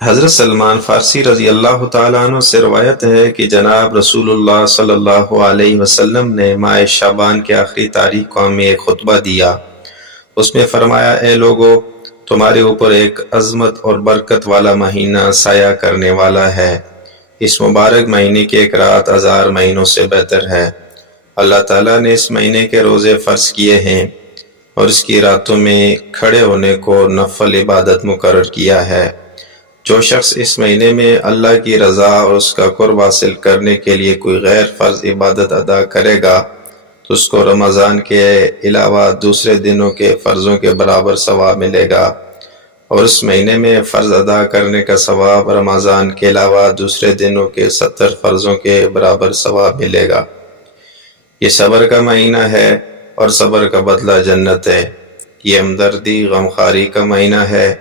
حضرت سلمان فارسی رضی اللہ تعالیٰ عنہ سے روایت ہے کہ جناب رسول اللہ صلی اللہ علیہ وسلم نے ماہ شعبان کے آخری تاریخ کو ہمیں ایک خطبہ دیا۔ اس میں فرمایا، اے لوگو، تمہارے اوپر ایک عظمت اور برکت والا مہینہ سایہ کرنے والا ہے۔ اس مبارک مہینے کی ایک رات 1000 مہینوں سے بہتر ہے۔ اللہ تعالیٰ نے اس مہینے کے روزے فرض کیے ہیں اور اس کی راتوں میں کھڑے ہونے کو نفل عبادت مقرر کیا ہے۔ جو شخص اس مہینے میں اللہ کی رضا اور اس کا قرب حاصل کرنے کے لیے کوئی غیر فرض عبادت ادا کرے گا تو اس کو رمضان کے علاوہ دوسرے دنوں کے فرضوں کے برابر ثواب ملے گا، اور اس مہینے میں فرض ادا کرنے کا ثواب رمضان کے علاوہ دوسرے دنوں کے 70 فرضوں کے برابر ثواب ملے گا۔ یہ صبر کا مہینہ ہے اور صبر کا بدلہ جنت ہے۔ یہ ہمدردی غمخواری کا مہینہ ہے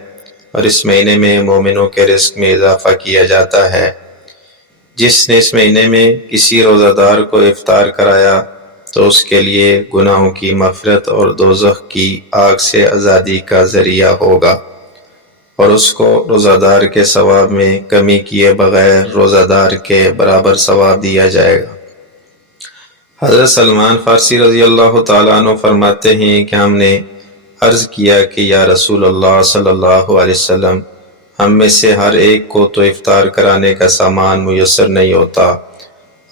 اور اس مہینے میں مومنوں کے رزق میں اضافہ کیا جاتا ہے۔ جس نے اس مہینے میں کسی روزہ دار کو افطار کرایا تو اس کے لیے گناہوں کی مغفرت اور دوزخ کی آگ سے آزادی کا ذریعہ ہوگا، اور اس کو روزہ دار کے ثواب میں کمی کیے بغیر روزہ دار کے برابر ثواب دیا جائے گا۔ حضرت سلمان فارسی رضی اللہ تعالیٰ عنہ فرماتے ہیں کہ ہم نے عرض کیا کہ یا رسول اللہ صلی اللہ علیہ وسلم، ہم میں سے ہر ایک کو تو افطار کرانے کا سامان میسر نہیں ہوتا۔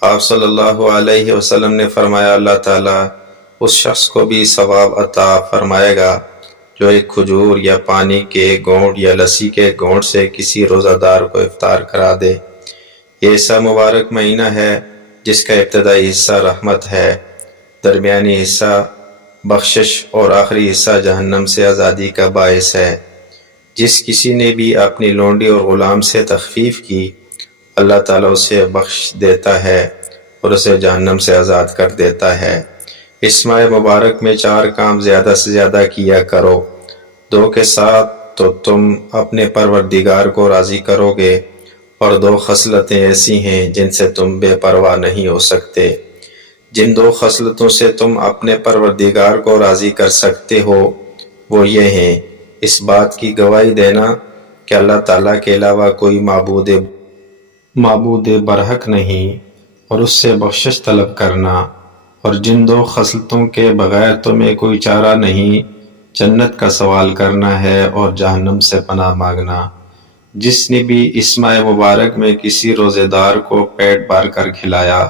آپ صلی اللہ علیہ وسلم نے فرمایا، اللہ تعالیٰ اس شخص کو بھی ثواب عطا فرمائے گا جو ایک کھجور یا پانی کے گھونٹ یا لسی کے گھونٹ سے کسی روزہ دار کو افطار کرا دے۔ یہ ایسا مبارک مہینہ ہے جس کا ابتدائی حصہ رحمت ہے، درمیانی حصہ بخشش اور آخری حصہ جہنم سے آزادی کا باعث ہے۔ جس کسی نے بھی اپنی لونڈی اور غلام سے تخفیف کی، اللہ تعالیٰ اسے بخش دیتا ہے اور اسے جہنم سے آزاد کر دیتا ہے۔ اس ماہ مبارک میں 4 کام زیادہ سے زیادہ کیا کرو۔ 2 کے ساتھ تو تم اپنے پروردگار کو راضی کرو گے، اور 2 خصلتیں ایسی ہیں جن سے تم بے پرواہ نہیں ہو سکتے۔ جن 2 خصلتوں سے تم اپنے پروردگار کو راضی کر سکتے ہو وہ یہ ہیں: اس بات کی گواہی دینا کہ اللہ تعالیٰ کے علاوہ کوئی معبود برحق نہیں، اور اس سے بخشش طلب کرنا، اور جن 2 خصلتوں کے بغیر تمہیں کوئی چارہ نہیں، جنت کا سوال کرنا ہے اور جہنم سے پناہ مانگنا۔ جس نے بھی اس ماہ مبارک میں کسی روزے دار کو پیٹ بھر کر کھلایا،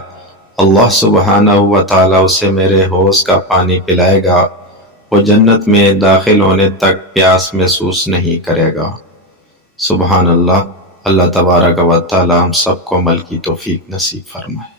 اللہ سبحانہ و تعالیٰ اسے میرے حوض کا پانی پلائے گا، وہ جنت میں داخل ہونے تک پیاس محسوس نہیں کرے گا۔ سبحان اللہ۔ اللہ تبارک و تعالیٰ ہم سب کو عمل کی توفیق نصیب فرمائے۔